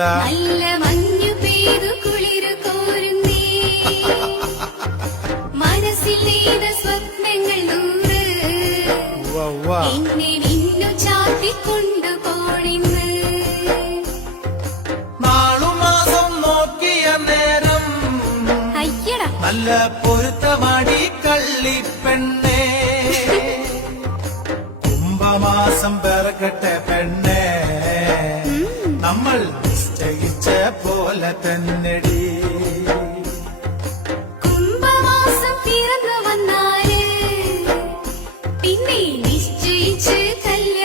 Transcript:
എന്താ നല്ല മഞ്ഞു പെയ്തു കുളിരു കോരുന്നേ മനസ്സിൽ നെയ്ത സ്വപ്നങ്ങൾ നൂറ് എന്നെ നിന്നു ചാത്തിക്കൊണ്ടു പോണിന്ന് നാളുമാസം നോക്കിയ നേരം അയ്യടാ നല്ല പൊരുത്തമാടി കള്ളിപ്പെണ്ണേ കുംഭമാസം പിറക്കട്ടെ പെണ്ണേ നമ്മൾ നിശ്ചയിച്ച പോലെ തന്നെടി കുംഭമാസം പിറന്നു വന്നാല് പിന്നെ നിശ്ചയിച്ച് കല്യാണം